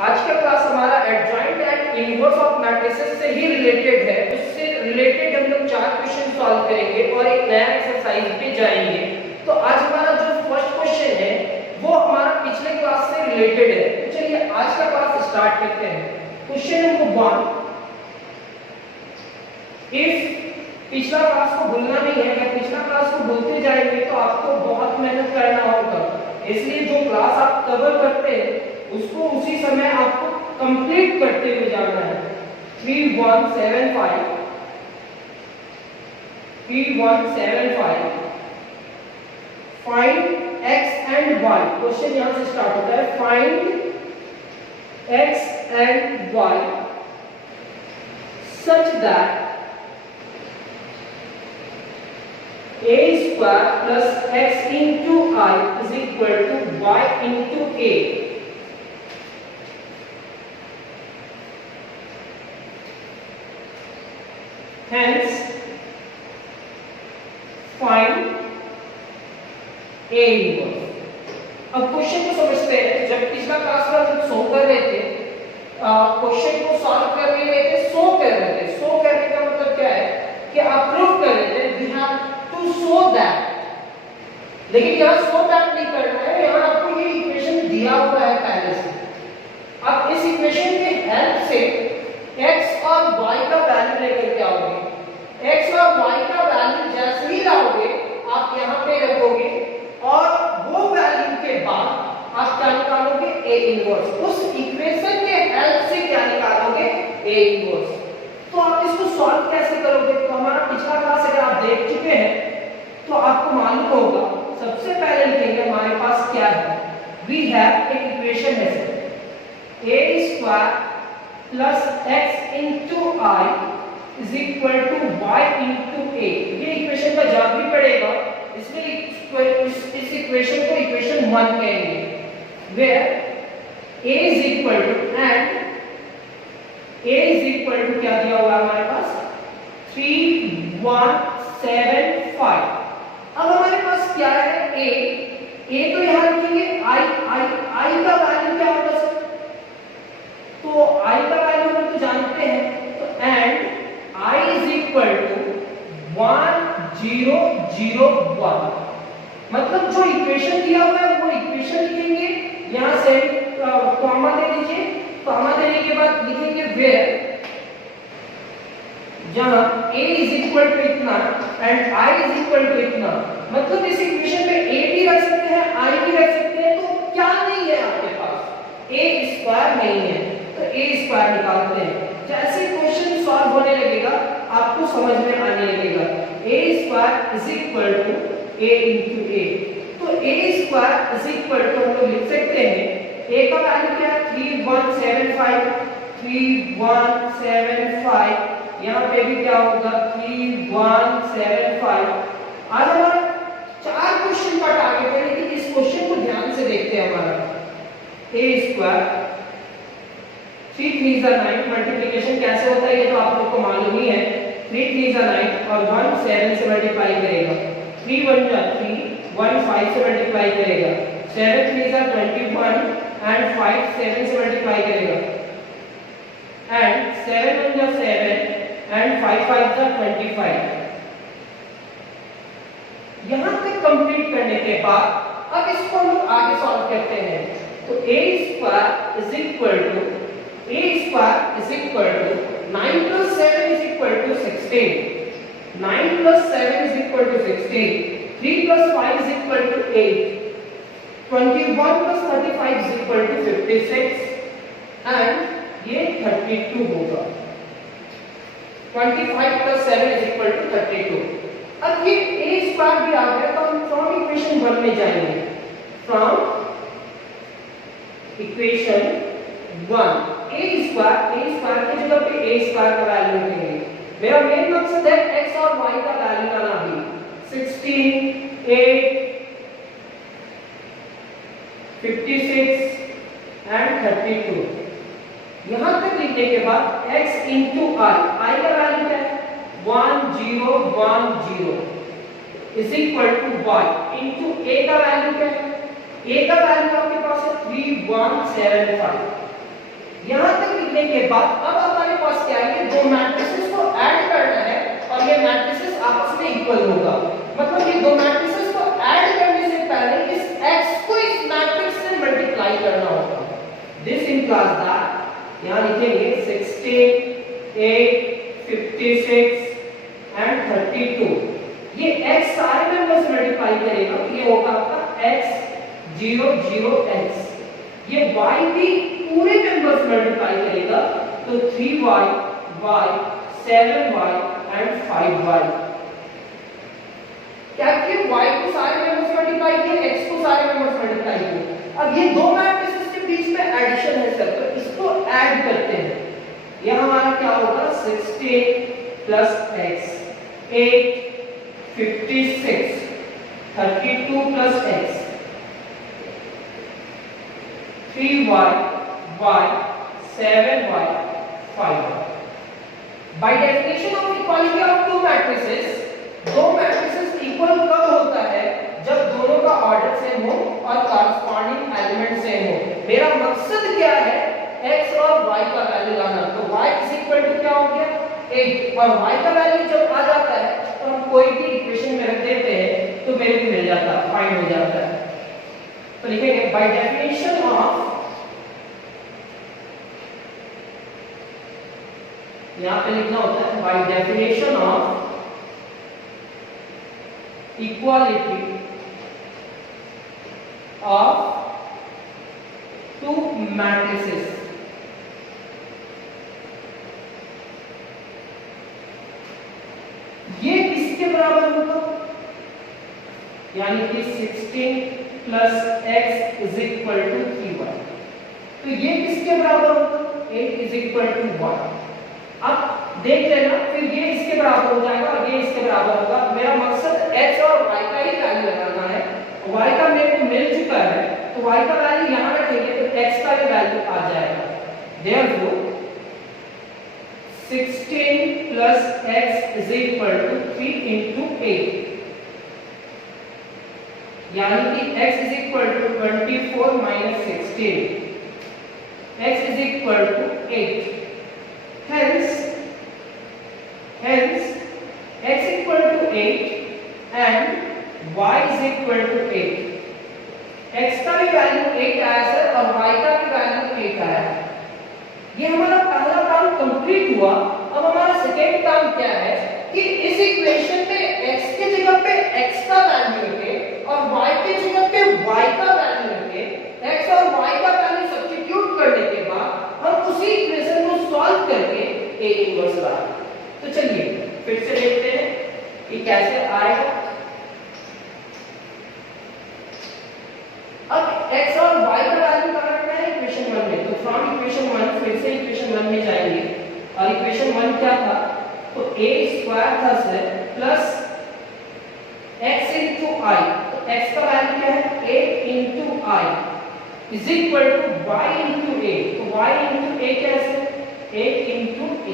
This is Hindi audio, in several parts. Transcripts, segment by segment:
आज का क्लास हमारा adjoint and inverse of matrices से ही रिलेटेड है। इससे रिलेटेड हम लोग 4 क्वेश्चन सॉल्व करेंगे और एक नया एक्सरसाइज पे जाएंगे। तो आज हमारा जो फर्स्ट क्वेश्चन है वो हमारा पिछले क्लास से रिलेटेड है। तो चलिए आज का क्लास स्टार्ट करते हैं। क्वेश्चन नंबर 1, इफ पिछला क्लास को भूलना नहीं है, अगर पिछला क्लास को भूलते जाएंगे तो आपको बहुत मेहनत करना होगा। इसलिए जो क्लास आप कवर करते हैं उसको उसी समय आपको कंप्लीट करते हुए जाना है। 3175 find x and y। Question यहां से स्टार्ट होता है, find x and y such that a square plus x into I is equal to y into a। Hence, find a inverse। अब क्वेश्चन को समझते हैं। जब पिछला क्लास में हम सो कर रहे थे, क्वेश्चन को सॉल्व कर नहीं रहे थे, सो कर रहे थे। सो करने का मतलब क्या है कि आप प्रूव कर रहे थे, we have to show that. लेकिन यहाँ शो दैट नहीं करना है, यहाँ आपको ये इक्वेशन दिया हुआ है पहले से। अब इस इक्वेशन की हेल्प से x और y का वैल्यू लेकर के आओगे। x और y का वैल्यू जैसे ही लाओगे आप यहाँ पे रखोगे और वो वैल्यू के बाद आप क्या निकालोगे, a इनवर्स। उस इक्वेशन के हेल्प से क्या निकालोगे, a इनवर्स। तो आप इसको सॉल्व कैसे करोगे? तो हमारा पिछला क्लास अगर आप देख चुके हैं तो आपको मालूम होगा। सबसे पहले लिखेंगे हमारे पास क्या है, वी हैव एक इक्वेशन है a square plus x into I is equal to y into a। ये इक्वेशन का जब भी पड़ेगा इसमें इस इक्वेशन को इक्वेशन 1 कहेंगे, where a is equal to and a is equal to क्या दिया हुआ है हमारे पास, 3175। अब हमारे पास क्या है, a तो यहां रखेंगे, i का वैल्यू क्या होगा सर? तो i का वैल्यू हम तो जानते हैं, तो and i is equal to 1001। मतलब जो इक्वेशन दिया हुआ है वो इक्वेशन लिखेंगे, यहां से कॉमा दे दीजिए। कॉमा देने के बाद लिखेंगे वेयर, जहां a इज इक्वल टू इतना and i is equal to इतना। मतलब इस इक्वेशन में a भी रख सकते हैं, i भी रख सकते हैं। तो क्या नहीं है आपके पास, a स्क्वायर नहीं है, तो a स्क्वायर निकालते हैं। जैसे क्वेश्चन सॉल्व होने लगेगा आपको समझ में आने लगेगा, a square is equal to a into a। तो a square is equal to हम लोग लिख सकते हैं, a का वैल्यू क्या है, 3175। यहाँ पे भी क्या होगा, 3175। आज हमारा 4 क्वेश्चन का टारगेट है, लेकिन इस क्वेश्चन को ध्यान से देखते हैं। हमारा a स्क्वायर 3 3 9, मल्टीप्लिकेशन कैसे होता है ये तो आप लोग को मालूम ही है। 3 3 9 और 1 7 से मल्टीप्लाई करेगा, 3 1 3, 1 5 से मल्टीप्लाई करेगा, 7 3 21 एंड 5 7 से मल्टीप्लाई करेगा, एंड 7 1 7 एंड 5 5 25। यहां तक कंप्लीट करने के बाद अब इसको हम लोग आगे सॉल्व करते हैं। तो a square is equal to 9 plus 7 is equal to 16। 9 plus 7 is equal to 16। 3 plus 5 is equal to 8। 21 plus 35 is equal to 56 and ये 32 होगा। 25 plus 7 is equal to 32। अब ये a स्क्वायर भी आ गया तो हम फ्रॉम इक्वेशन 1 में जाएंगे। फ्रॉम इक्वेशन 1 a स्क्वायर की जगह पे a स्क्वायर का वैल्यू रखेंगे। मेरा मेन मकसद है x और y का वैल्यू लाना भी। 16 8 56 एंड 32। यहां तक लिखने के बाद x into i का वैल्यू क्या है, 1010 is equal to y into a का वैल्यू क्या है, a का वैल्यू आपके पास है 3175। यहां तक लिखने के बाद अब हमारे पास क्या है, दो मैट्रिसेस को ऐड करना है और ये मैट्रिसेस आपस में इक्वल होगा। मतलब ये दो मैट्रिसेस को ऐड करने से पहले इस x को इस मैट्रिक्स से मल्टीप्लाई करना होगा। दिस इंप्लाइज दैट, यहां लिखेंगे 16, 8, 56 एंड 32, ये x सारे मेंबर्स मल्टीप्लाई करेगा तो ये होगा आपका x 0 0 x। ये y भी पूरे मेंबर्स मल्टीप्लाई करेगा तो 3y y 7y and 5y। क्या किया, y को सारे मेंबर्स मल्टीप्लाई किए, x को सारे मेंबर्स मल्टीप्लाई किए। अब ये दो मैट्रिसेस के बीच में एडिशन है सर, तो इसको ऐड करते हैं। यह हमारा क्या होगा, 16 plus x 8 56 32 plus x 3y y 7y 5y। By definition of equality of two matrices, दो मैट्रिसेस इक्वल कब होता है, जब दोनों का ऑर्डर सेम हो और कॉरस्पॉन्डिंग एलिमेंट सेम हो। मेरा मकसद क्या है, x और y का वैल्यू लाना। तो y क्या हो गया 8 और y का वैल्यू जब आ जाता है तो हम कोई भी इक्वेशन में रख देते हैं तो मेरे को मिल जाता है, फाइंड हो जाता है। तो लिखेंगे बाय डेफिनेशन ऑफ, यहां पे लिखना होता है by definition of equality of two matrices, ये किसके बराबर होगा, यानी कि 16 plus x is equal to 3y। तो ये किसके बराबर होगा, 8 इज इक्वल टू 1। अब देख लेना, फिर ये इसके बराबर हो जाएगा और ये इसके बराबर होगा। मेरा मकसद x और y का ही वैल्यू लगाना है। y का मेरे को मिल चुका है तो y का वैल्यू यहां रखेंगे तो x का भी वैल्यू आ जाएगा। Therefore 16 plus x is equal to 3 into 8, यानी कि x is equal to 24 minus 16, x is equal to 8। hence x equal to 8 and y is equal to 8। x का भी वैल्यू 8 आया सर और y का भी वैल्यू 8 आया। ये हमारा पहला काम कंप्लीट हुआ। अब हमारा सेकेंड काम क्या है कि इस इक्वेशन में x के जगह पे x का वैल्यू रखें और y के जगह पे y का वैल्यू रखें। x और y का वैल्यू सब्स्टिट्यूट करने के बाद हम उसी इक्वेशन को सॉल्व करके a इनवर्स लाएं। तो चलिए फिर से देखते हैं कि कैसे आएगा। अब x और y का वैल्यू कहां रखना है, इक्वेशन 1 में। तो फ्रॉम इक्वेशन 1 फिर से इक्वेशन 1 में जाएंगे और इक्वेशन 1 क्या था, तो a स्क्वायर था sir plus x into i। तो x का वैल्यू क्या है, 8 into i is equal to y into a। तो y into a क्या है, 8 into a।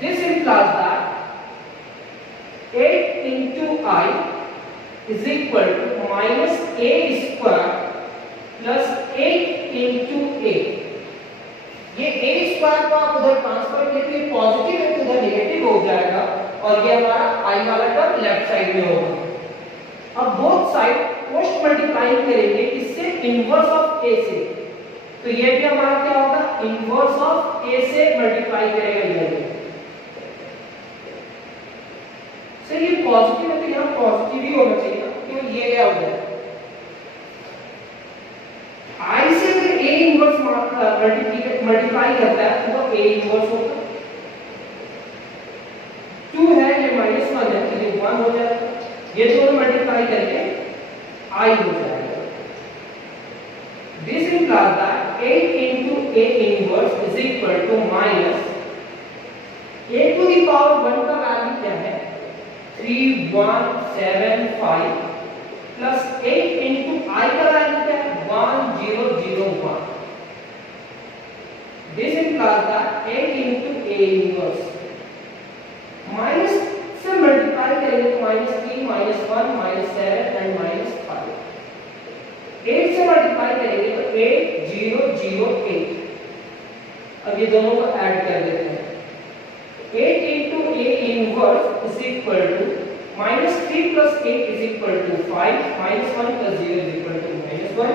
This implies that 8 into I is equal to minus a square plus 8 into a। ये a स्क्वायर को आप उधर ट्रांसफर करके पॉजिटिव है तो उधर नेगेटिव हो जाएगा और ये हमारा i वाला टर्म लेफ्ट साइड में होगा। अब बोथ साइड पोस्ट मल्टीप्लाई करेंगे किससे, इनवर्स ऑफ a से। तो ये भी हमारा क्या होगा, इनवर्स ऑफ a से मल्टीप्लाई करेगा ये। सर ये पॉजिटिव है तो यहाँ पॉजिटिव ही होना चाहिए ना, क्यों ये क्या हो गया, i से अगर a इनवर्स मल्टीप्लाई करता है तो a इनवर्स होगा। 2 है ये -1 है तो ये 1 हो जाएगा। ये दोनों मल्टीप्लाई करके i हो जाएगा। This implies that 8 into a inverse is equal to minus a to the power 1 का वैल्यू क्या है, 3175 प्लस 8 into i का वैल्यू क्या है, 1001। This implies that 8 into a inverse minus से मल्टीप्लाई करेंगे तो -3 -1 -7 एंड -5। 8 से मल्टीप्लाई मल्टीप्लाई करेंगे तो 8008। अब ये दोनों को ऐड कर देते हैं। 8 into A inverse is equal to -3 plus 8 is equal to 5, -1 plus 0 is equal to -1,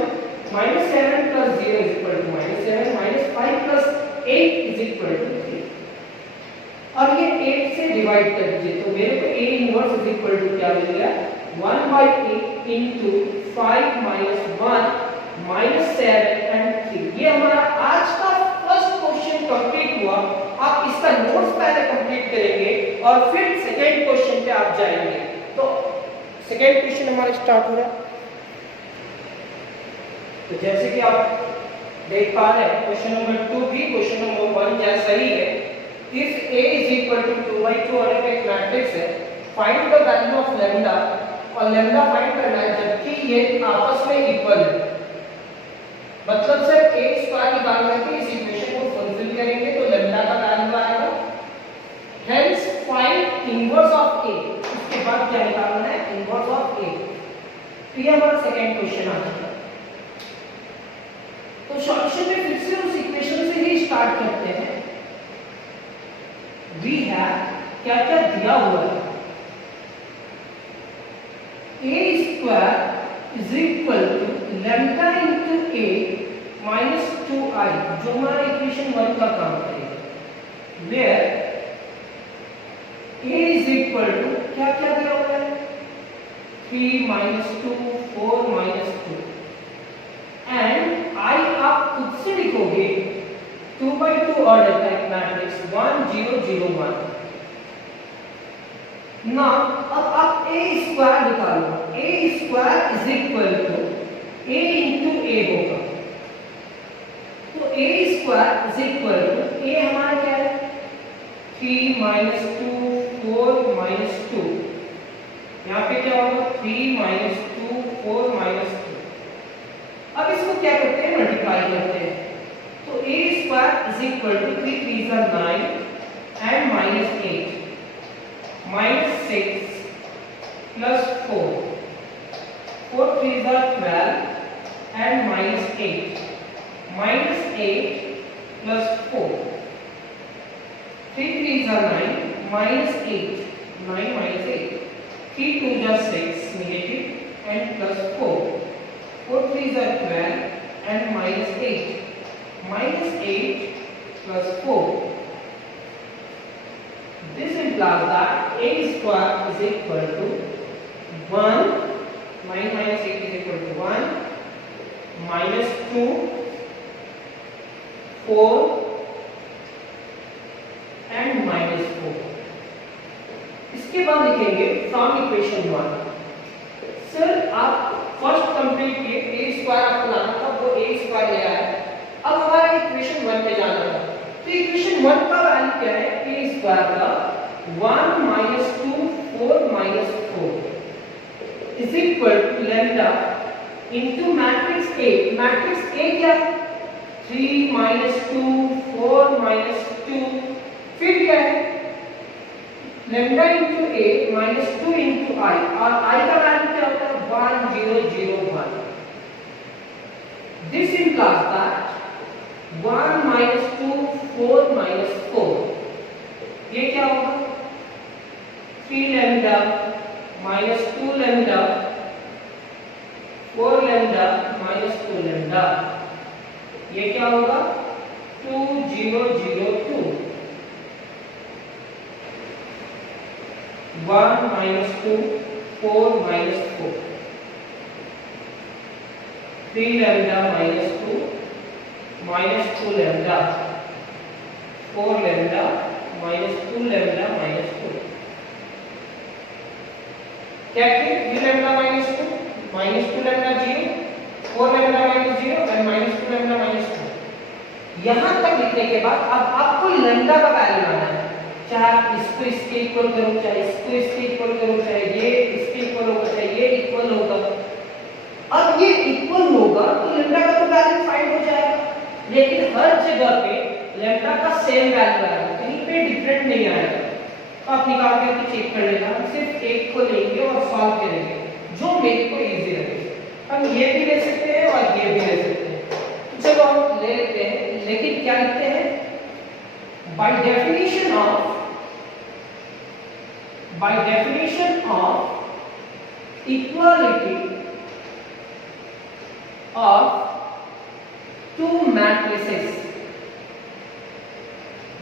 -7 plus 0 is equal to -7, -5 plus 8 is equal to 3। और ये 8 से डिवाइड कर दीजिए तो मेरे को A inverse is equal to क्या मिल गया 1/8 into 5 -1 -7 and 3। ये हमारा आज का फर्स्ट क्वेश्चन कंप्लीट हुआ। आप इसका नोट्स पहले कंप्लीट करेंगे और फिर सेकंड क्वेश्चन पे आप जाएंगे। तो सेकंड क्वेश्चन हमारा स्टार्ट हो रहा है। तो जैसे कि आप देख पा रहे हैं क्वेश्चन नंबर 2 भी क्वेश्चन नंबर 1 जैसा ही है। If A is equal to 2/2 और एक मैट्रिक्स है, find the value of lambda और लैम्डा फाइंड करना है जबकि ये आपस में इक्वल है। मतलब सर A स्क्वायर निकालने के इस इक्वेशन को फुलफिल करेंगे तो लैम्डा का वैल्यू आएगा। Hence find inverse of A। इसके बाद क्या निकालना है इनवर्स ऑफ A। तो ये हमारा सेकंड क्वेश्चन आ चुका है। तो सॉल्यूशन में फिर से उस इक्वेशन से ही स्टार्ट करते हैं। वी हैव क्या क्या दिया हुआ है A square is equal to lambda into A minus 2i जो हमारा इक्वेशन 1 का काम करेगा। Where A is equal to क्या क्या दिया हुआ है 3 -2 4 -2 एंड i आप खुद से लिखोगे 2/2 ऑर्डर का एक मैट्रिक्स 1 0 0 1। ना अब आप A स्क्वायर निकालो। A square is equal to A into A होगा। तो A square is equal to A हमारा क्या है 3 -2 4 -2। यहाँ पे क्या होगा 3 -2 4 -2। अब इसको क्या करते हैं मल्टीप्लाई करते हैं तो A square is equal to 3 3 9 and -8 -6 plus 4 4 3 12 and -8 -8 plus 4 3 3 9 -8 9 -8 3 2 6 negative and plus 4 4 3 12 and -8 -8 plus 4। This implies that A square is equal to 1 9 minus 8 is equal to 1 -2 4 and -4। इसके बाद लिखेंगे फ्रॉम इक्वेशन 1। सर आप फर्स्ट कंप्लीट किए A स्क्वायर आपको लाना था वो A स्क्वायर ले आया। अब हमारा इक्वेशन 1 पे जाना है। तो इक्वेशन 1 का वैल्यू क्या है A स्क्वायर का 1 -2 4 -4 is equal to lambda into matrix A। Matrix A क्या है 3 -2 4 -2 फिर क्या है lambda into A -2 into I और I का वैल्यू क्या होता है 1 0 0 1। दिस implies that 1 -2 4 -4 ये क्या होगा 3 लैम्डा -2 लैम्डा 4 लैम्डा -2 लैम्डा ये क्या होगा 2 0 0 2 1 -2 4 -4 3 lambda -2 -2 lambda 4 lambda -2 lambda -2 क्या है 3 lambda -2 -2 lambda 0 4 lambda -0 and -2 lambda -2। यहां तक लिखने के बाद अब आपको लैम्डा का वैल्यू लाना है। चाहे आप इसको इसके इक्वल करो चाहे इसको इसके इक्वल करो चाहे ये इसके इक्वल होगा चाहे ये इक्वल होगा। अब ये इक्वल होगा तो लैम्डा का तो वैल्यू फाइंड हो जाएगा लेकिन हर जगह पे लैम्डा का सेम वैल्यू आएगा कहीं पे डिफरेंट नहीं आएगा। तो आप निकाल के चेक कर लेना। हम सिर्फ एक को लेंगे और सॉल्व करेंगे जो मेरे को इजी लगे। हम ये भी ले सकते हैं और ये भी ले सकते हैं। तो चलो हम ले लेते हैं, लेकिन क्या लिखते हैं, bye definition of equality of two matrices,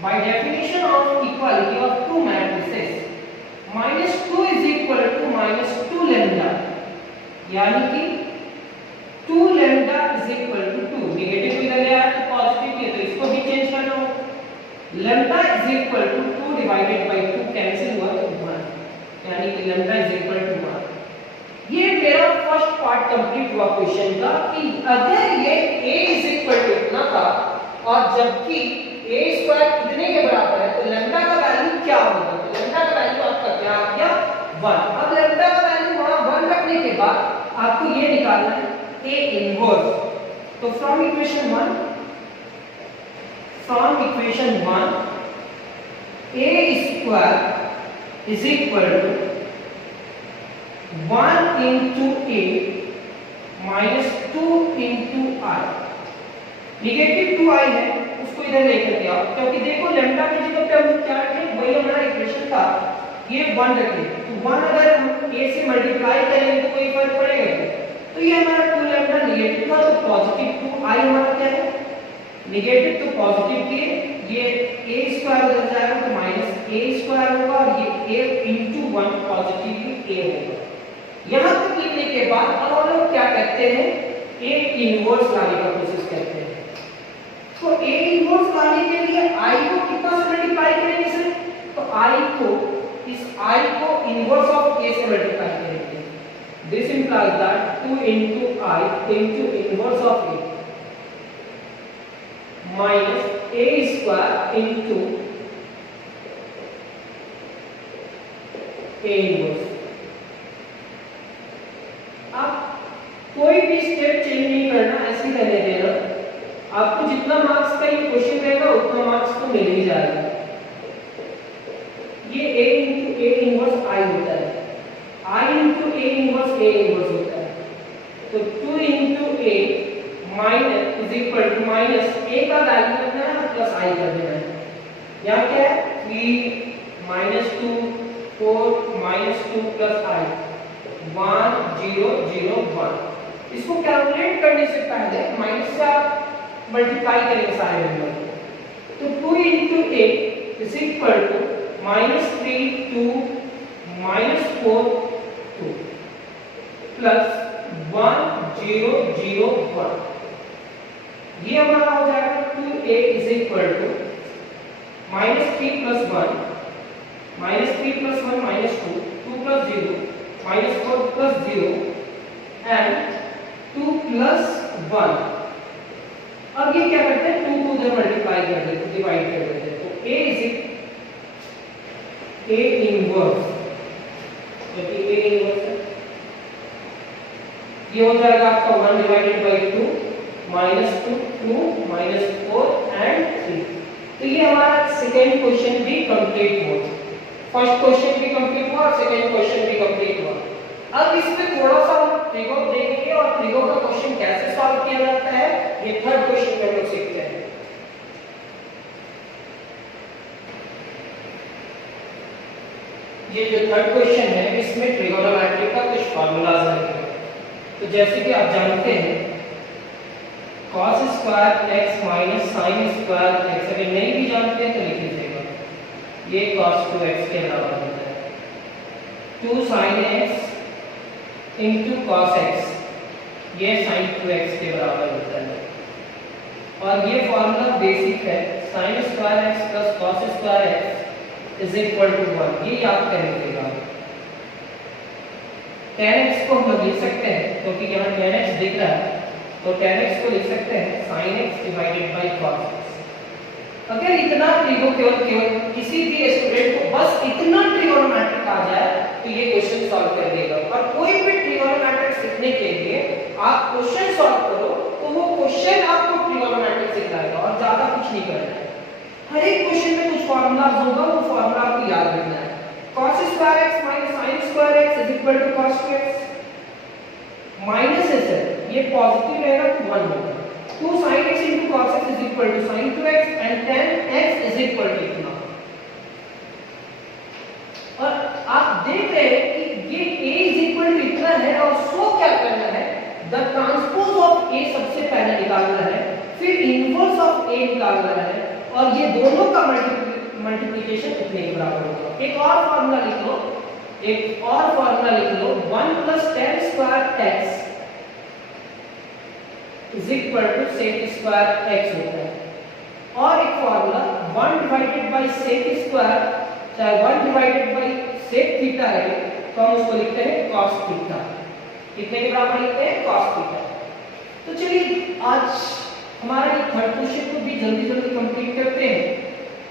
by definition of equality of two matrices, -2 is equal to -2 lambda, यानी कि 2 lambda is equal to 2, negative इधर ले आया तो पॉजिटिव है तो इसको भी चेंज करना होगा, lambda is equal to 2 divided by 2 cancel हुआ तो 1, यानी कि lambda is equal to 1। ये मेरा फर्स्ट पार्ट कंप्लीट हुआ क्वेश्चन का कि अगर ये a is equal to इतना था और जबकि a स्क्वायर कितने के बराबर है तो लैम्डा का वैल्यू क्या होगा, तो लैम्डा का वैल्यू आपका क्या आ गया 1। अब लैम्डा का वैल्यू वहां 1 रखने के बाद आपको ये निकालना है a इनवर्स। तो from equation 1 a square is equal to 1 into a minus 2 into i, negative 2i है उसको इधर लेकर के आओ, क्योंकि देखो लैम्डा की जगह पे हम क्या रखें, वही हमारा इक्वेशन था, ये 1 रखें तो 1 अगर हम a से मल्टीप्लाई करेंगे तो कोई फर्क पड़ेगा, तो ये हमारा 2 लैम्डा नेगेटिव था तो पॉजिटिव 2i हमारा क्या है, नेगेटिव तो पॉजिटिव के ये a स्क्वायर हो जाएगा तो माइनस a स्क्वायर होगा और ये a into 1 पॉजिटिव a होगा। यहां तक लिखने के बाद अब हम लोग क्या करते हैं, a इनवर्स लाने का कोशिश करते हैं। तो a इनवर्स लाने के लिए i को कितना से मल्टीप्लाई करेंगे सर, तो i को इस i को इनवर्स ऑफ a से मल्टीप्लाई करेंगे, this implies that 2 into i into inverse of a minus a square into a inverse. अब कोई भी स्टेप चेंज नहीं करना, ऐसे ही रहने देना, आपको जितना मार्क्स का ये क्वेश्चन रहेगा उतना मार्क्स तो मिल ही जाएगा। ये a into a inverse i होता है, i into a inverse a inverse होता है, तो 2 into a minus is equal to minus a का वैल्यू रखना है और प्लस i कर देना है। यहाँ क्या है 3 -2 4 -2 प्लस i 1 0 0 1। इसको कैलकुलेट करने से पहले माइनस से आप मल्टीप्लाई करेंगे सारे नंबर को, तो 2 into a is equal to -3 2 -4 2 plus 1 0 0 1, ये हमारा हो जाएगा 2a is equal to -3 + 1 -3 + 1 -2 2 + 0 -4 + 0 and 2 + 1। अब ये क्या करते हैं, 2 को उधर मल्टीप्लाई कर देते हैं, डिवाइड कर देते हैं, तो a इनवर्स, क्योंकि a इनवर्स है, ये हो जाएगा आपका 1 डिवाइडेड बाई 2 -2 2 -4 and 3। तो ये हमारा सेकेंड क्वेश्चन भी कंप्लीट हुआ, फर्स्ट क्वेश्चन भी कंप्लीट हुआ और सेकेंड क्वेश्चन भी कंप्लीट हुआ। अब इसमें थोड़ा सा हम ट्रिगो देखेंगे और ट्रिगो का क्वेश्चन कैसे सॉल्व किया जाता है ये थर्ड क्वेश्चन में हम लोग सीखते हैं। ये जो थर्ड क्वेश्चन है इसमें ट्रिगोनोमेट्री का कुछ फार्मूलाज हैं। तो जैसे कि आप जानते हैं cos square x minus sin square x, अगर नहीं भी जानते हैं तो लिख लीजिएगा, ये cos 2x के बराबर होता है, 2 sin x into cos x, ये sin 2x के बराबर होता है। और ये फॉर्मूला बेसिक है, sin square x plus cos square x is equal to 1, ये याद कर लीजिएगा। tan x को हम लोग लिख सकते हैं क्योंकि यहाँ tan x दिख रहा है, तो tan x को लिख सकते हैं sin x divided by cos x। अगर इतना ट्रिगो केवल किसी भी स्टूडेंट को बस इतना ट्रिगोनोमेट्रिक आ जाए तो ये क्वेश्चन सॉल्व कर देगा। और कोई भी ट्रिगोनोमेट्रिक सीखने के लिए आप क्वेश्चन सॉल्व करो तो वो क्वेश्चन आपको ट्रिगोनोमेट्रिक सिखाएगा और ज्यादा कुछ नहीं करना है। हर एक क्वेश्चन में कुछ फार्मूलाज होगा, वो फार्मूला आपको याद रखना है। cos square x minus sin square x is equal to cos 2x, minus है सर, ये पॉजिटिव रहेगा तो 1 होगा। 2 sin x into cos x is equal to sin 2x and tan x is equal to इतना। और आप देख रहे हैं कि ये a is equal to इतना है और सो क्या करना है, द ट्रांसपोज ऑफ a सबसे पहले निकालना है, फिर इनवर्स ऑफ a निकालना है और ये दोनों का मल्टीप्लिकेशन इतने के बराबर होगा। एक और फार्मूला लिख लो, 1 plus tan square x is equal to sec square x होता है। और एक formula 1 divided by sec square, चाहे 1 divided by sec थीटा है तो हम उसको लिखते हैं cos थीटा। कितने के बराबर लिखते हैं? cos theta. तो चलिए आज हमारा ये थर्ड क्वेश्चन को भी जल्दी जल्दी कंप्लीट करते हैं।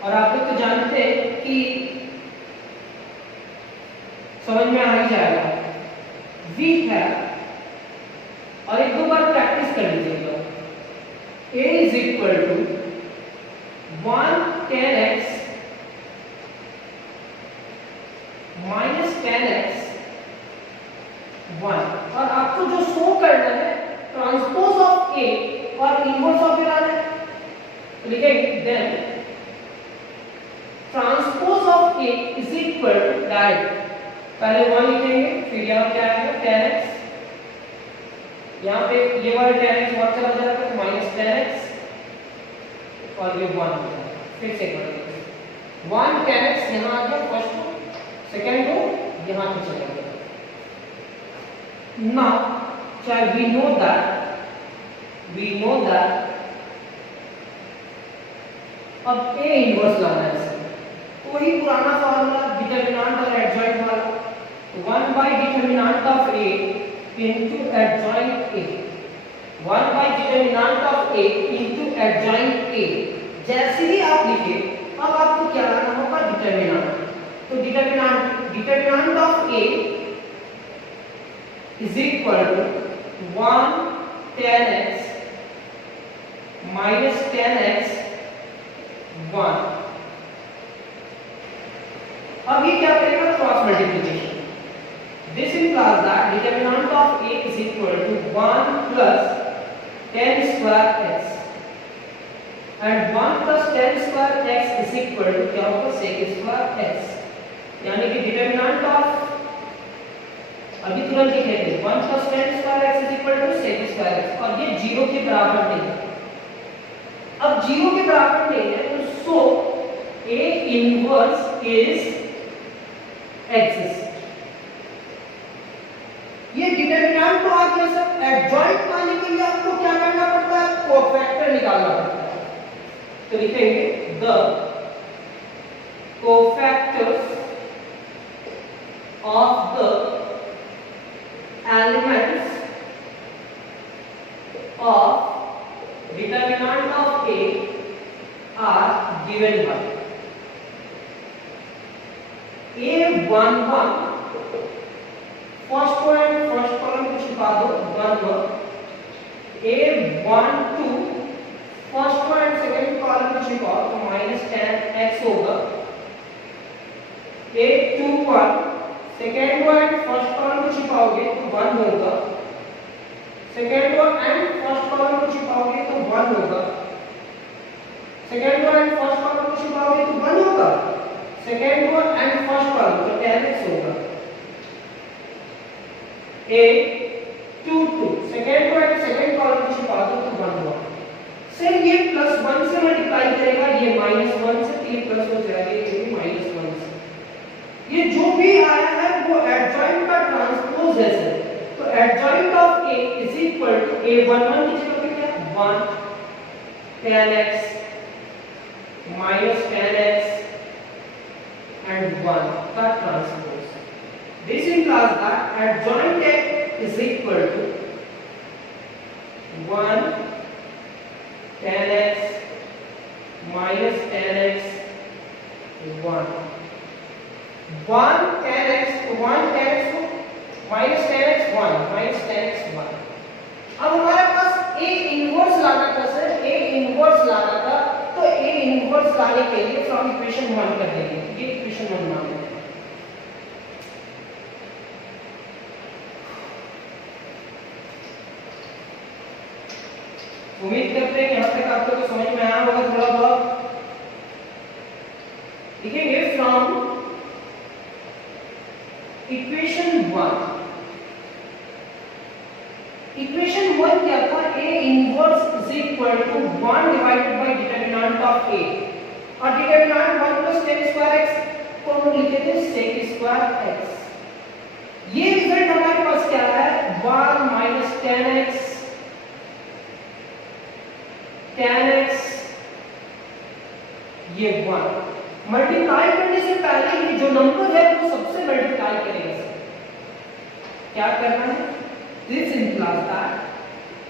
और आप लोग तो जानते हैं कि समझ में आ ही जाएगा, वीक है और एक दो बार प्रैक्टिस कर लीजिएगा। a is equal to 1 tan x minus tan x 1, और आपको जो शो करना है ट्रांसपोज ऑफ a और इनवर्स ऑफ a लाना है, तो लिखेंगे then transpose of a is equal to direct पहले 1 लिखेंगे, फिर यहाँ क्या आएगा tan x, यहाँ पे ये वाला tan x और चला जाएगा तो माइनस tan x और ये 1 हो जाएगा। फिर से करेंगे 1 tan x यहाँ आ गया फर्स्ट रो, सेकंड रो यहाँ पे चला गया। नाउ चाहे वी नो दैट अब a इनवर्स लाना है इसमें, तो वही पुराना फॉर्मूला डिटरमिनेंट और एडजॉइंट वाला, 1 by determinant of a into adjoint a, 1 by determinant of a into adjoint a। जैसे ही आप लिखे अब आपको क्या लाना होगा? डिटरमिनेंट। तो determinant of a is equal to 1 tan x minus tan x 1। अब ये क्या करेगा? Cross multiplication. This implies that determinant of a is equal to 1 plus tan square x and 1 plus tan square x is equal to क्या होगा? sec square x। यानी कि डिटरमिनेंट ऑफ अभी तुरंत लिखेंगे 1 plus tan square x is equal to sec square x, और ये 0 के बराबर नहीं है। अब 0 के बराबर नहीं है तो सो a inverse is exists। ये डिटरमिनेंट तो आ गया सर, एडजॉइंट पाने के लिए आपको क्या करना पड़ता है? कोफैक्टर निकालना पड़ता है। तो लिखेंगे the cofactors of the elements of determinant of a are given by a11 first column को छिपा दो 1 a12 first row and second column को छिपाओ तो माइनस tan x होगा। a21 second row and first column को छिपाओगे तो 1 होगा, second row and first column को छिपाओगे तो 1 होगा, second row and first column को छिपाओगे तो 1 होगा, second row and first column तो tan x होगा। a22 second row and second column को छिपा दो तो 1 होगा। सर ये प्लस 1 से मल्टीप्लाई करेगा, ये माइनस 1 से, तो ये प्लस हो जाएगा, ये भी माइनस 1 से। ये जो भी आया है वो एडजॉइंट का ट्रांसपोज है सर। तो adjoint of a is equal to a11 की जगह पे क्या 1 tan x minus tan x and 1 का transpose. This implies that adjoint a is equal to 1 tan x minus tan x 1 tan x minus tan x 1 minus tan x 1। अब हमारे पास a इनवर्स लाना था सर, a इनवर्स लाना था, तो a इनवर्स लाने के लिए फ्रॉम इक्वेशन 1 कर देंगे, ये इक्वेशन 1 मान लेते हैं। 1 उम्मीद करते हैं यहाँ तक आपको तो समझ में आया होगा थोड़ा बहुत। लिखेंगे फ्रॉम इक्वेशन 1। इक्वेशन 1 क्या था? A inverse is equal to 1 divided by determinant of A, और determinant 1 plus sec square x को हम लिखे थे sec स्क्वायर x। ये रिजल्ट हमारे पास क्या है? 1 माइनस tan x ये 1 मल्टीप्लाई करने से पहले ये जो नंबर है वो सबसे मल्टीप्लाई करेंगे। क्या करना है? This implies that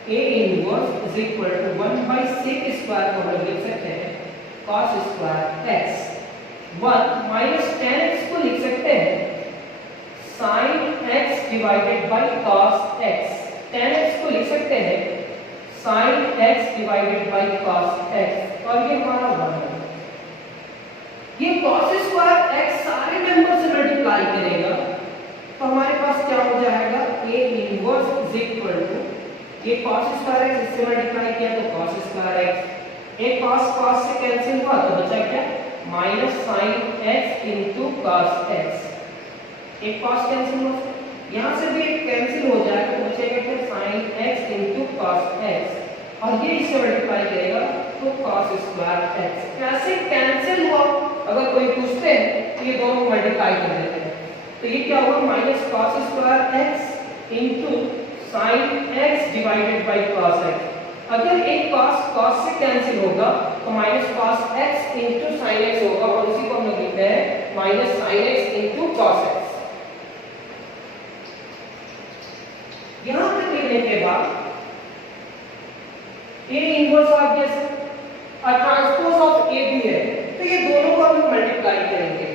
A inverse is equal to 1 by sec square को हम लिख सकते हैं cos square x, 1 minus tan x को लिख सकते हैं sin x divided by cos x, tan x को लिख सकते हैं sin x divided by cos x, और ये हमारा 1 है। ये cos स्क्वायर x सारे मेंबर से मल्टीप्लाई करेगा तो हमारे पास क्या हो जाएगा? A inverse is equal to, ये cos स्क्वायर x इससे मल्टीप्लाई किया तो cos स्क्वायर x, एक cos cos से कैंसिल हुआ तो बचा क्या? Minus sin x into cos x, एक cos कैंसिल हुआ, यहां से भी एक कैंसिल हो जाएगा तो बचेगा क्या? sin x into cos x, और ये इससे मल्टीप्लाई करेगा तो cos स्क्वायर x। कैसे कैंसिल हुआ? अगर कोई पूछते हैं तो ये दोनों को मल्टीप्लाई कर देते हैं, तो ये क्या होगा? Minus cos square x into sin x divided by cos x। अगर एक cos से कैंसिल होगा तो minus cos x into sin x होगा, और उसी को हम लोग लिखते हैं minus sin x into cos x। यहां तक लिखने के बाद A इनवर्स ऑफ क्या है? और ट्रांसपोज ऑफ A भी है, तो ये दोनों को हम मल्टीप्लाई करेंगे।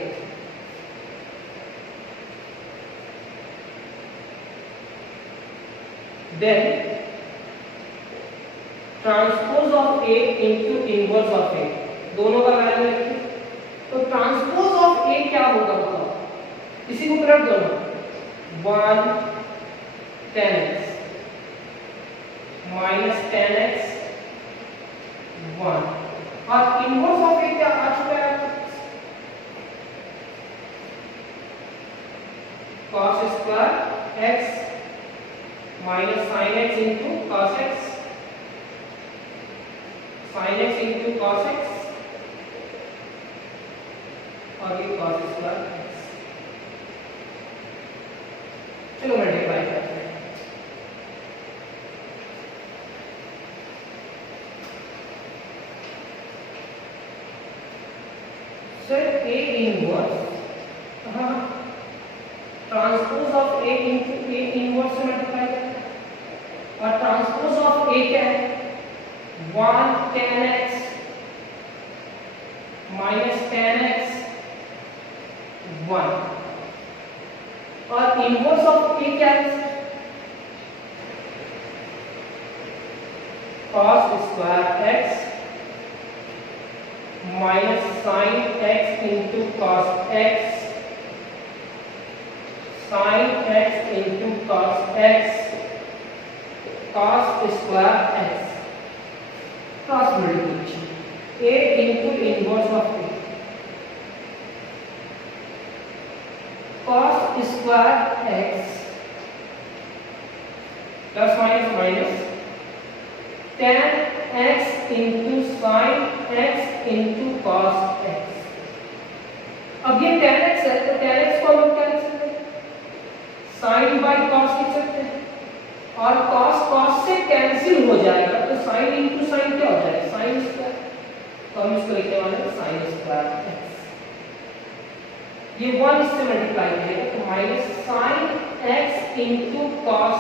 Then transpose of A into inverse of A, दोनों का वैल्यू रखिए, तो ट्रांसपोज ऑफ A क्या होगा बताओ? इसी को रख दो ना, 1 tan x minus tan x 1, और इनवर्स ऑफ A क्या आ चुका है? cos square x minus sin x into cos x, sin x into cos x, और ये cos स्क्वायर x। चलो मल्टीप्लाई करते हैं। सर A इनवर्स, हाँ, transpose of A into A inverse से मल्टीप्लाई करते हैं, और ट्रांसपोज ऑफ A क्या है? 1 tan x minus tan x 1, और इनवर्स ऑफ A क्या है? cos square x minus sin x into cos x, sin x into cos x, cos square x, cross multiplication A into inverse of A, cos square x plus minus minus tan x into sin x into cos x। अब ये tan x है तो tan x को हम लोग क्या लिख सकते हैं? sin बाय cos लिख सकते हैं, और cos से कैंसिल हो जाएगा तो sin इनटू sin क्या हो जाएगा? sin स्क्वायर, तो हम इसको लिखने वाले हैं sin स्क्वायर x। ये 1 इससे मल्टीप्लाई करेगा तो minus sin x into cos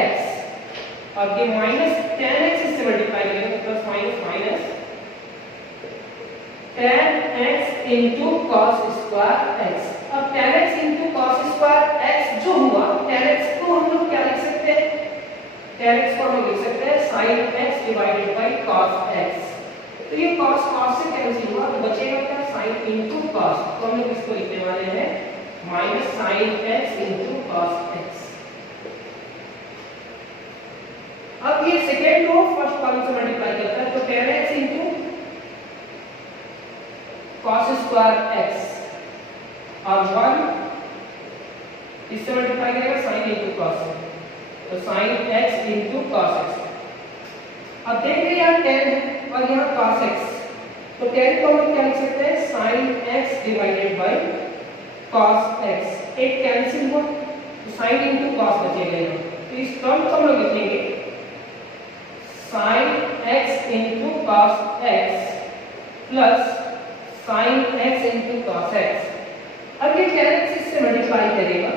x, और ये माइनस tan x इससे मल्टीप्लाई करेगा तो plus minus minus tan x into cos square x। अब tan x into cos square x जो हुआ, tan x को हम लोग क्या लिख सकते हैं? tan x को हम लोग लिख सकते हैं sin x divided by cos x, तो ये cos से कैंसिल हुआ तो बचेगा क्या? sin इनटू cos, तो हम लोग इसको लिखने वाले हैं minus sin x into cos x। अब अब ये सेकेंड रो फर्स्ट कॉलम से मल्टीप्लाई करता है, तो 10x into cos square x और 1 इससे मल्टीप्लाई करेगा sin इंटू cos, तो sin x into cos x। अब देख रहे हैं यहाँ 10 है और यहाँ cos x, तो 10 को हम क्या लिख सकते हैं sin x divided by cos x, एक कैंसिल हुआ तो sin इंटू cos बचेगा यहाँ, तो इस टर्म को हम लोग लिखेंगे sin x into cos x plus sin x into cos x। अब ये 10x इससे मल्टीप्लाई करेगा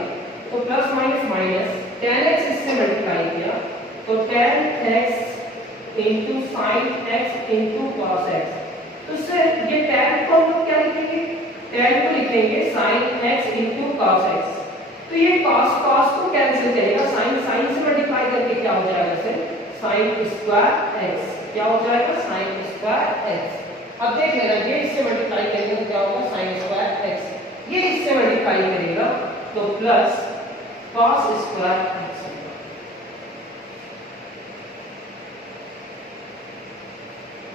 तो प्लस माइनस माइनस, 10x इससे मल्टीप्लाई किया तो 10x into sin x into cos x, तो इससे ये tan को हम लोग क्या लिखेंगे, tan को लिखेंगे sin x into cos x, तो ये cos cos को कैंसिल करेगा, sin sin से मल्टीप्लाई करके क्या हो जाएगा इसे sin स्क्वायर x, क्या हो जाएगा sin स्क्वायर x। अब देख लेना ये इससे मल्टीप्लाई करेंगे तो क्या होगा sin स्क्वायर x, ये इससे मल्टीप्लाई करेगा तो plus cos square x।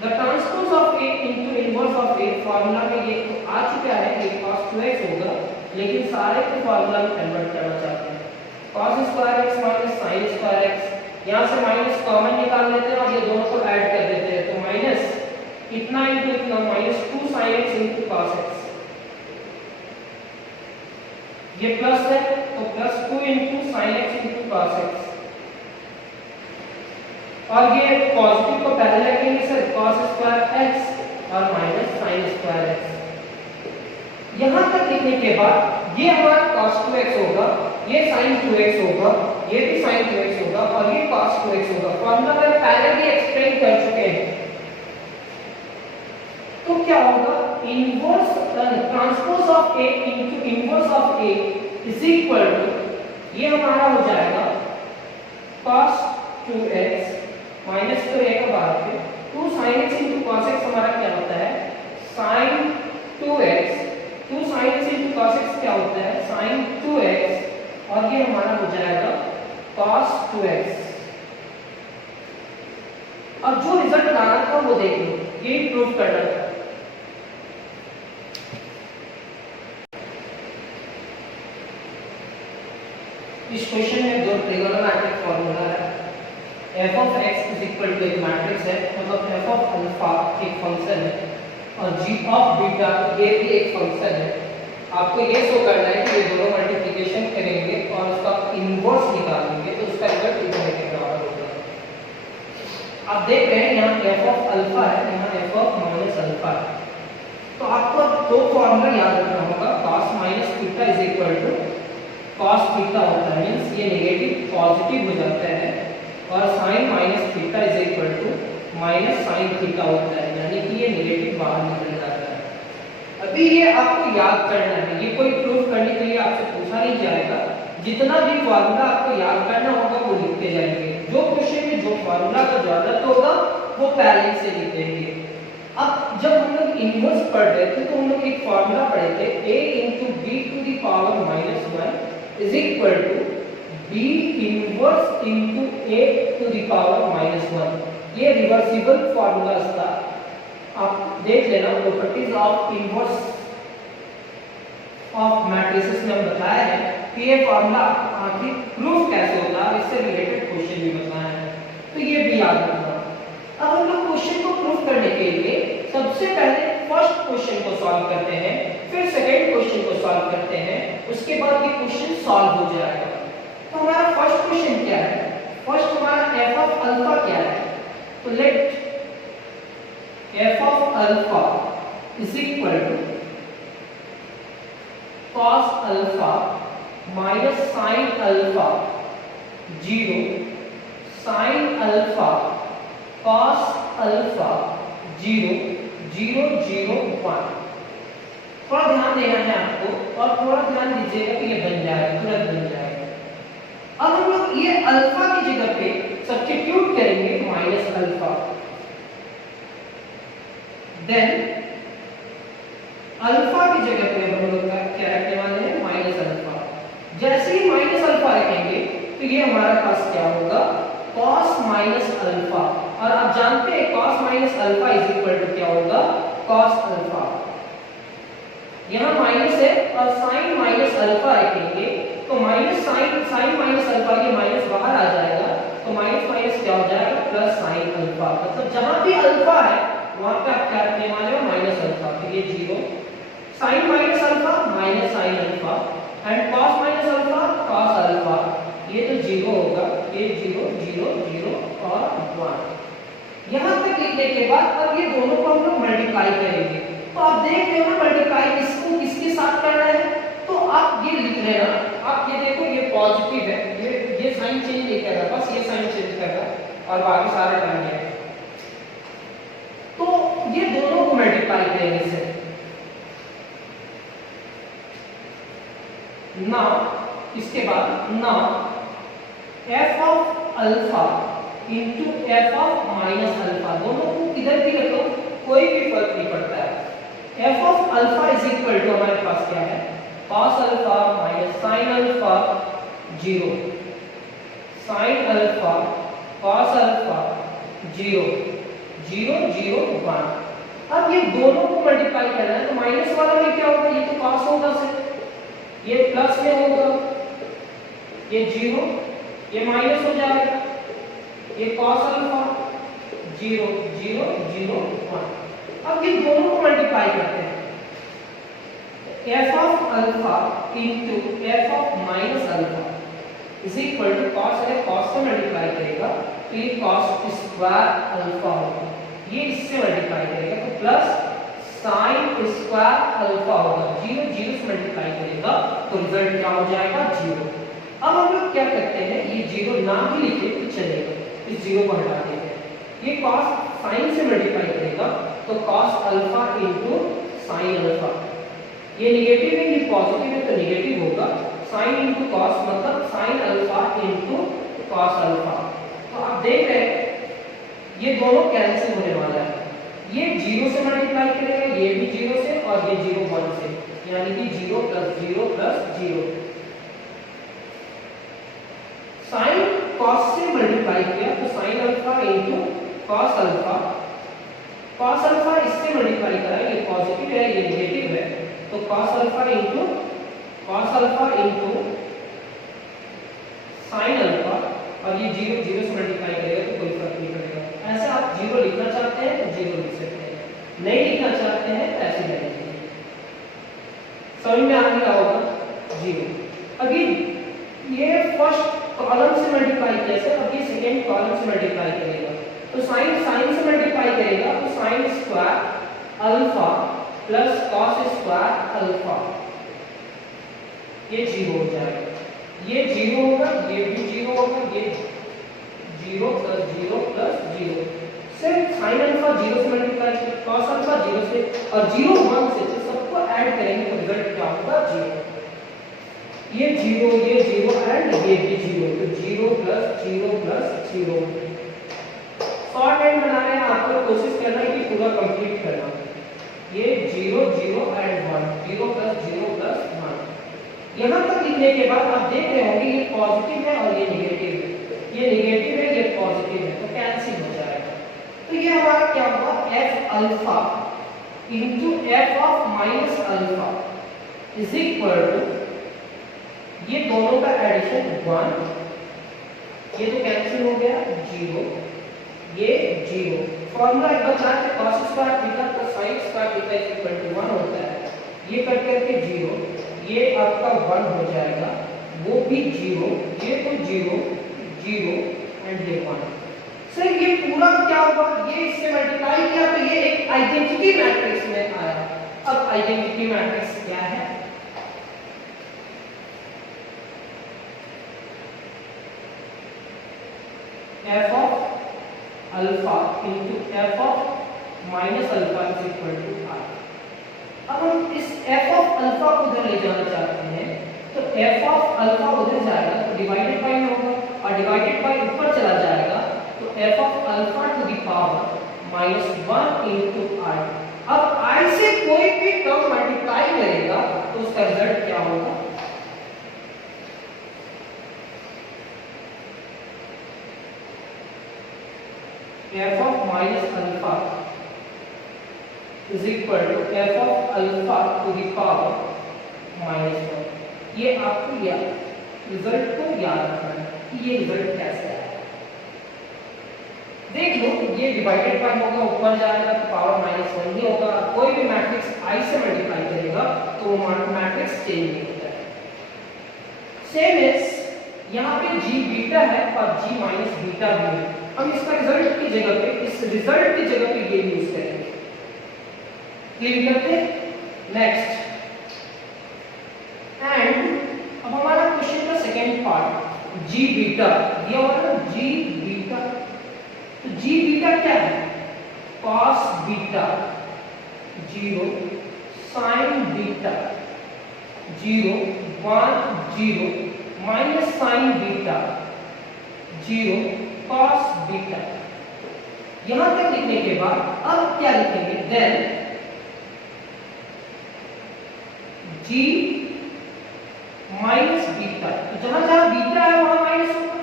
The transpose of a into inverse of a formula में ये तो आ चुका है, ये cos 2x होगा, लेकिन सारे को फार्मूला में कन्वर्ट करना चाहते हैं। cos square x minus sin square x, यहां से माइनस कॉमन निकाल लेते हैं और ये दोनों को ऐड कर देते हैं, तो माइनस इतना इंटू इतना minus 2 sin x into cos x, ये प्लस है तो plus 2 into sin x into cos x, और ये पॉजिटिव को पहले रखेंगे सर cos स्क्वायर x और माइनस sin स्क्वायर x। यहां तक लिखने के बाद ये हमारा cos 2x होगा, ये sin 2x होगा, ये भी sin 2x होगा और ये cos 2x होगा। फॉर्मूला में पहले भी एक्सप्लेन कर चुके हैं। तो क्या होगा, inverse transpose of a into inverse of a is equal to, ये हमारा हो जाएगा cos 2x माइनस तो रहेगा बाद में 2 sin x into cos x, हमारा क्या होता है sin 2x, 2 sin x into cos x क्या होता है sin 2x, और ये हमारा हो जाएगा cos 2x। अब जो रिजल्ट लाना था वो देख लो, ये प्रूव करना था। इस क्वेश्चन में दो ट्रिगोनोमेट्रिक फार्मूला है, f of x is equal to एक मैट्रिक्स है, मतलब f of अल्फा एक फंक्शन है और g of बीटा ये भी एक फंक्शन है। आपको ये शो करना है कि ये दोनों मल्टीप्लिकेशन करेंगे और उसका इनवर्स निकालेंगे तो उसका रिजल्ट इतना के बराबर होगा। आप देख रहे हैं यहाँ f of अल्फा है, यहाँ f of माइनस अल्फा है, तो आपको दो फार्मूला याद रखना होगा, cos minus theta is equal to cos theta होता है, मींस ये नेगेटिव पॉजिटिव हो जाता है, और sin minus theta is equal to minus sin theta होता है, यानी कि ये नेगेटिव बाहर निकल जाता है। अभी ये आपको याद करना है, ये कोई प्रूफ करने के लिए आपसे पूछा नहीं जाएगा, जितना भी फार्मूला आपको याद करना होगा वो लिखते जाएंगे, जो क्वेश्चन में जो फार्मूला का जरूरत होगा वो पहले से लिख देंगे। अब जब हम लोग इनवर्स पढ़ रहे थे तो हम लोग एक फार्मूला पढ़े थे a into b to the power minus 1 is equal to b inverse into a to the power minus 1। ये रिवर्सिबल फार्मूला था, आप देख लेना, properties of inverse of matrices में हम बताया है कि ये फार्मूला आखिर प्रूफ कैसे होता है, इससे रिलेटेड क्वेश्चन भी बताया है, तो ये भी याद रखना। अब हम लोग क्वेश्चन को प्रूफ करने के लिए सबसे पहले फर्स्ट क्वेश्चन को सॉल्व करते हैं, फिर सेकंड क्वेश्चन को सॉल्व करते हैं, उसके बाद ये क्वेश्चन सॉल्व हो जाएगा। तो हमारा फर्स्ट क्वेश्चन क्या है, फर्स्ट हमारा f ऑफ अल्फा क्या है, तो let f of alpha is equal to cos alpha minus sin alpha 0 sin alpha cos alpha 0 0 0 1। थोड़ा ध्यान देना है आपको और थोड़ा ध्यान दीजिएगा कि ये बन जाएगा, तुरंत बन जाएगा। अब हम लोग ये अल्फा की जगह पे सब्स्टिट्यूट करेंगे माइनस अल्फा, देन अल्फा की जगह पे हम लोग क्या रखने वाले हैं माइनस अल्फा। जैसे ही माइनस अल्फा रखेंगे तो ये हमारे पास क्या होगा cos माइनस अल्फा, और आप जानते हैं cos minus alpha is equal to क्या होगा, cos अल्फा। यहाँ माइनस है और sin माइनस अल्फा रखेंगे तो माइनस sin माइनस अल्फा, ये माइनस बाहर आ जाएगा तो माइनस माइनस क्या हो जाएगा, प्लस sin अल्फा। मतलब जहां भी अल्फा है वहां पे आप क्या रखने वाले हो, माइनस अल्फा, तो ये 0, sin minus alpha minus sin alpha, and cos minus alpha cos alpha, ये तो 0 होगा, ये 0 0 0 और 1। यहां तक लिखने के बाद अब ये दोनों को हम लोग मल्टीप्लाई करेंगे, तो आप देख रहे हो ना मल्टीप्लाई किसको किसके साथ करना है, तो आप ये लिख रहे हैं, आप ये देखो ये पॉजिटिव है, ये साइन चेंज नहीं कर रहा, बस ये साइन चेंज कर रहा है और बाकी सारे टर्म है, तो ये दोनों को मल्टीप्लाई करेंगे इससे। नाउ इसके बाद now f of alpha into f of minus alpha, दोनों को इधर भी रखो कोई भी फर्क नहीं पड़ता है। f of alpha is equal to हमारे पास क्या है, cos alpha minus sin alpha 0, sin alpha cos alpha 0 0 0 1। अब ये दोनों को मल्टीप्लाई करना है तो माइनस वाला में क्या होगा, ये तो cos होगा सिर्फ, ये प्लस में होगा, ये 0, ये माइनस हो जाएगा, ये cos अल्फा 0 0 0 1। अब ये दोनों को मल्टीप्लाई करते हैं, f of alpha into f of minus alpha is equal to cos है, cos से मल्टीप्लाई करेगा तो ये cos स्क्वायर अल्फा होगा, ये इससे मल्टीप्लाई करेगा तो प्लस sin स्क्वायर अल्फा होगा, 0 0 से मल्टीप्लाई करेगा तो रिजल्ट क्या हो जाएगा, 0। अब हम लोग क्या करते हैं, ये 0 ना भी लिखे तो चलेगा, इस 0 को हटा देते हैं, ये cos sin से मल्टीप्लाई करेगा तो cos alpha into sin alpha, ये नेगेटिव है ये पॉजिटिव है तो नेगेटिव होगा, sin इनटू cos मतलब sin alpha into cos alpha. तो आप देख रहे हैं ये दोनों कैंसिल होने वाला है, ये 0 से मल्टीप्लाई करेगा, ये भी 0 से और ये 0 1 से, यानी कि 0 प्लस 0 प्लस 0। sin cos से मल्टीप्लाई किया तो sin alpha into cos alpha, cos alpha इससे मल्टीप्लाई करा, ये पॉजिटिव है ये नेगेटिव है तो cos alpha into sin alpha, और ये 0 0 से मल्टीप्लाई करेगा तो कोई फर्क नहीं पड़ेगा। ऐसे आप 0 लिखना चाहते हैं तो 0 लिख सकते हैं, नहीं लिखना चाहते हैं तो ऐसे ले लीजिए, समझ में आ गया होगा 0। अभी ये फर्स्ट कॉलम से मल्टीप्लाई किया सर, अब ये सेकेंड कॉलम से मल्टीप्लाई करेगा तो sin से मल्टीप्लाई करेगा तो sin square alpha plus cos square alpha, ये 0 हो जाएगा, ये 0 होगा, ये भी 0 होगा, ये 0 प्लस 0 प्लस 0, सिर्फ sin अल्फा 0 से मल्टीप्लाई किया, cos अल्फा 0 से और 0 1 से, तो सबको ऐड करेंगे तो रिजल्ट क्या होगा, 0। ये 0 एंड ये भी 0, तो 0 प्लस 0 प्लस 0। शॉर्ट हैंड बना रहे हैं, आपको कोशिश करना है कि पूरा कंप्लीट करना, ये 0 0 एंड 1, 0 प्लस 0 प्लस 1। यहां तक लिखने के बाद आप देख रहे होंगे ये पॉजिटिव है और ये नेगेटिव है, ये नेगेटिव है ये पॉजिटिव है तो कैंसिल हो जाएगा, तो ये हमारा क्या हुआ, f alpha into f of minus alpha is equal to, ये दोनों का एडिशन 1, ये तो कैंसिल हो गया 0, ये 0। फॉर्मूला एक बार चाहे cos square theta plus sin square theta is equal to 1 होता है, ये कट करके 0, ये आपका 1 हो जाएगा, वो भी 0, ये तो 0 0 एंड ये 1। सर ये पूरा क्या हुआ, ये इससे मल्टीप्लाई किया तो ये एक आइडेंटिटी मैट्रिक्स में आया। अब आइडेंटिटी मैट्रिक्स क्या है, f of alpha into f of minus alpha is equal to r। अब हम इस f ऑफ अल्फा को उधर ले जाना चाहते हैं तो f ऑफ अल्फा उधर जाएगा तो डिवाइडेड बाय होगा और डिवाइडेड बाय ऊपर चला जाएगा तो f of alpha two the power -1 into i। अब i से कोई भी टर्म मल्टीप्लाई करेगा तो उसका रिजल्ट क्या होगा, f of minus alpha is equal to f of alpha to the power minus 1। ये आपको रिजल्ट को याद रखना है कि ये रिजल्ट कैसे आया। देख लो, ये डिवाइडेड बाय होगा, ऊपर जाएगा तो पावर माइनस 1 ही होगा। कोई भी मैट्रिक्स i से मल्टीप्लाई करेगा तो वो मैट्रिक्स चेंज नहीं होता है। सेम इज यहाँ पे g बीटा है और g माइनस बीटा भी है। हम इसका रिजल्ट की जगह पे, इस रिजल्ट की जगह पे ये यूज करेंगे। क्लियर करते हैं? नेक्स्ट, एंड अब हमारा क्वेश्चन का सेकंड पार्ट g बीटा दिया हुआ है। g बीटा, तो g बीटा क्या है? cos beta 0 sin beta 0 1 0 minus sin beta 0 cos beta. यहां तक लिखने के बाद अब क्या लिखेंगे? देन g माइनस बीटा, तो जहां जहां बीटा है वहां माइनस होगा।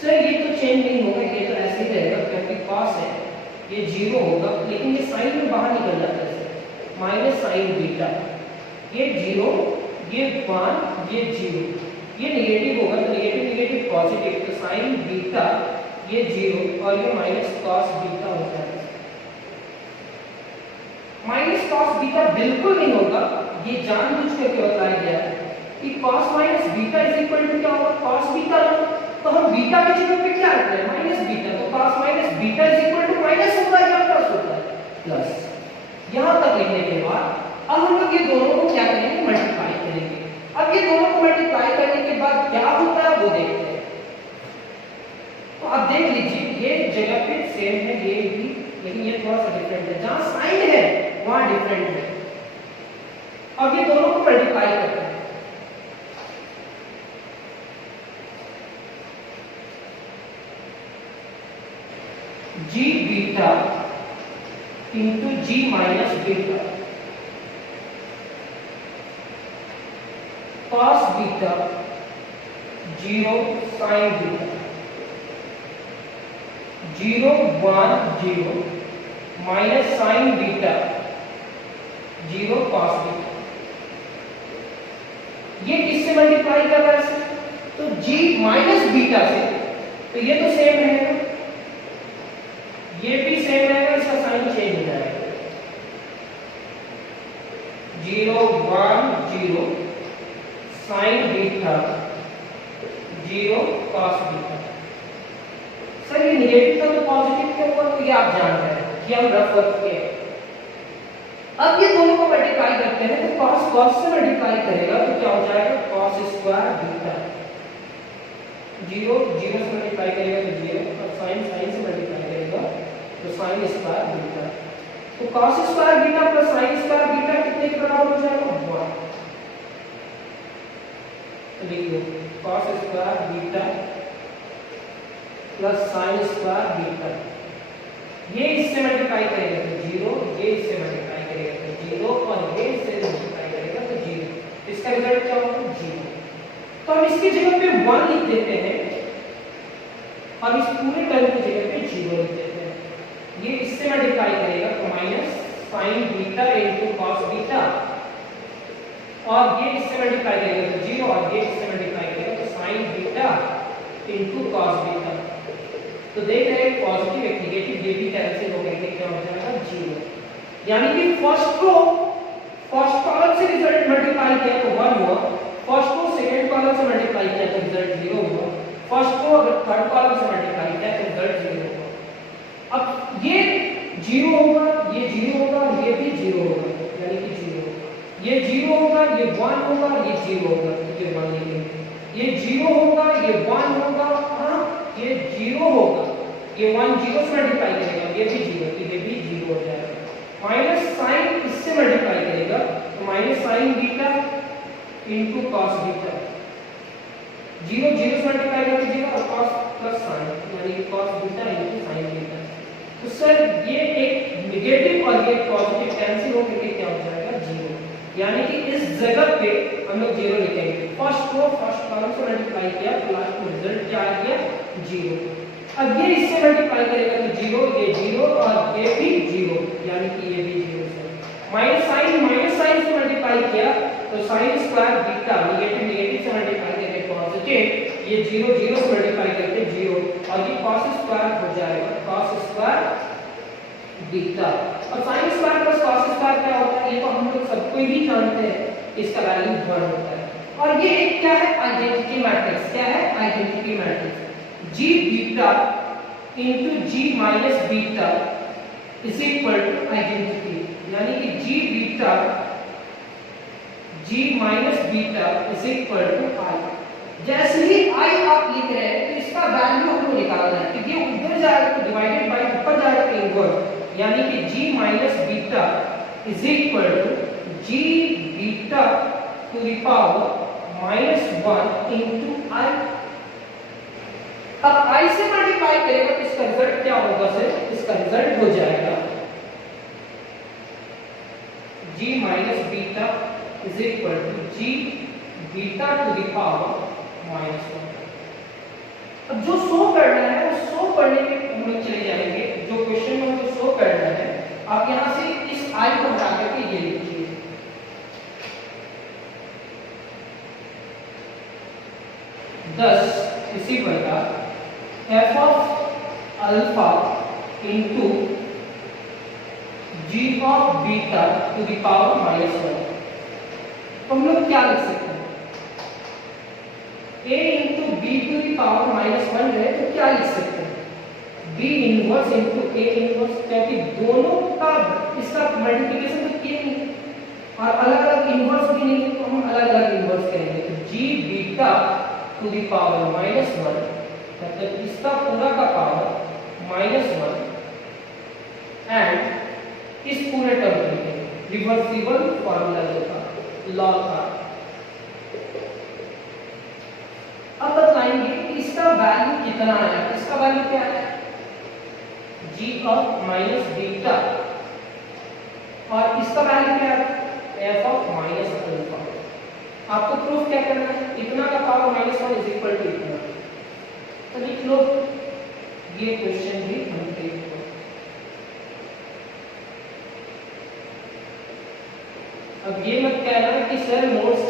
सर ये तो चेंज नहीं होगा, ये तो ऐसे ही रहेगा क्योंकि cos है, ये 0 होगा, लेकिन ये साइन में बाहर निकल जाता है। माइनस साइन बीटा, ये 0 ये 1 ये 0, ये नेगेटिव होगा तो नेगेटिव नेगेटिव पॉजिटिव, तो साइन बीटा ये 0 और ये माइनस cos बीटा होता है। माइनस cos बीटा बिल्कुल नहीं होगा, ये जानबूझ करके बताया गया है कि cos minus beta is equal to क्या होगा? cos beta. तो हम बीटा की जगह पे क्या रखते हैं? माइनस बीटा, तो cos minus beta is equal to minus होता है या प्लस होता है? प्लस। यहां तक लिखने के बाद अब हम लोग ये दोनों को क्या करेंगे? मल्टीप्लाई करेंगे। अब ये दोनों को मल्टीप्लाई करने के बाद क्या होता है वो देखते हैं। तो अब देख लीजिए, ये जगह पे सेम है, ये भी, लेकिन ये थोड़ा सा डिफरेंट है। जहां साइन है वहां डिफरेंट है। अब ये दोनों को मल्टीप्लाई करते हैं। g beta into g minus beta cos beta 0 sin beta 0 1 0 minus sin beta 0 cos beta. ये किससे मल्टीप्लाई कर रहा है? तो g माइनस बीटा से, तो ये तो सेम रहेगा, ये भी सेम रहेगा, इसका साइन चेंज हो जाएगा। 0 1 0 sin beta 0 cos beta. Sir ये नेगेटिव था तो पॉजिटिव क्यों हुआ? तो ये आप जानते हैं कि हम रफ वर्क किए। अब ये दोनों को मल्टीप्लाई करते हैं तो cos cos से मल्टीप्लाई करेगा तो क्या हो जाएगा? cos स्क्वायर बीटा 0 0 से मल्टीप्लाई करेगा तो 0 और sin sin से मल्टीप्लाई करेगा तो sin स्क्वायर बीटा। तो cos square beta plus sin square beta कितने के बराबर हो जाएगा? 1। तो लिखिए cos square beta plus sin square beta, ये इससे मल्टीप्लाई करेगा तो 0, ये इससे मल्टीप्लाई करेगा तो 0 और ये इससे मल्टीप्लाई करेगा तो 0। इसका रिजल्ट क्या होगा? 0। तो हम इसकी जगह पे 1 लिख देते हैं और इस पूरे टर्म की जगह पे 0 लिख देते हैं। ये इससे मल्टीप्लाई करेगा तो minus sin beta into cos beta, और ये इससे मल्टीप्लाई करेगा तो 0 और ये इससे मल्टीप्लाई करेगा तो sin beta into cos beta. तो देख रहे हैं पॉजिटिव एक नेगेटिव, ये भी कैंसिल हो गए, क्या हो जाएगा? 0। यानी कि फर्स्ट कॉलम से रिजल्ट मल्टीप्लाई किया तो 1 हुआ, फर्स्ट को सेकंड कॉलम से मल्टीप्लाई किया तो रिजल्ट 0 हुआ, फर्स्ट को अगर थर्ड कॉलम से मल्टीप्लाई किया तो रिजल्ट 0 हुआ। अब ये 0 होगा, ये 0 होगा, ये भी 0 होगा, यानी कि 0 होगा, ये 0 होगा, ये 1 होगा, ये 0 होगा, ये 1 लिखेंगे, ये 0 होगा, ये 1 होगा, हाँ ये 0 होगा, ये 1 0 से मल्टीप्लाई करेगा, ये भी 0, तो ये भी 0 हो जाएगा। माइनस साइन इससे मल्टीप्लाई करेगा तो minus sign beta into cos beta, 0 0 से मल्टीप्लाई करके 0 और cos प्लस साइन, यानी cos beta into sin beta. तो सर ये एक नेगेटिव और ये पॉजिटिव कैंसिल हो करके क्या हो जाएगा? 0। यानी कि इस जगह पे हम लोग 0 लिखेंगे। फर्स्ट को फर्स्ट कॉलम से मल्टीप्लाई किया तो लास्ट में रिजल्ट क्या आ गया? 0। अब ये इससे मल्टीप्लाई करेगा तो 0, ये 0 और ये भी 0, यानी कि ये भी 0 से माइनस साइन से मल्टीप्लाई किया तो sin स्क्वायर बीटा नेगेटिव से मल्टीप्लाई करके पॉजिटिव, ये 0 0 से मल्टीप्लाई करके 0 और ये cos स्क्वायर हो जाएगा cos स्क्वायर बीटा। और sin square plus cos square क्या होता है, ये तो हम लोग सबको ही जानते हैं, इसका वैल्यू 1 होता है। और ये एक क्या है, आइडेंटिटी मैट्रिक्स। क्या है, identity matrix. g beta into g minus beta is equal to identity, यानी कि g minus beta is equal to i। जैसे ही i आप लिख रहे हैं तो इसका वैल्यू हमको निकालना है, तो ये ऊपर जाएगा तो डिवाइडेड बाय ऊपर जाएगा इनवर्स, यानी कि g minus beta is equal to g beta to the power -1 into i। अब i से मल्टीप्लाई करेगा तो इसका रिजल्ट क्या होगा सर, इसका रिजल्ट हो जाएगा g minus beta is equal to g beta to the power -1। अब जो शो करना है वो शो करने के हम लोग चले जाएंगे, जो क्वेश्चन में हमको शो करना है आप यहां से इस i को हटा करके ये लिखिए, thus इसी प्रकार f of alpha into g of beta to the power -1। तो हम लोग क्या लिख सकते हैं, a into b to the power -1 है तो क्या लिख सकते हैं, b inverse into a inverse, क्योंकि दोनों का इसका मल्टीप्लिकेशन तो किए नहीं और अलग अलग इनवर्स भी नहीं, तो हम अलग अलग इनवर्स करेंगे। तो g beta to the power -1 मतलब इसका पूरा का पावर -1 एंड इस पूरे टर्म के लिए रिवर्सिबल फार्मूला होगा log r। अब बताएंगे कि इसका वैल्यू कितना आया, इसका वैल्यू क्या है, g ऑफ माइनस बीटा और इसका वैल्यू क्या है, f ऑफ माइनस अल्फा। आपको प्रूफ क्या करना है, इतना का पावर -1 इज इक्वल टू इतना, तो लिख लो, ये क्वेश्चन भी कंप्लीट हो। अब ये मत कहना कि सर नोट्स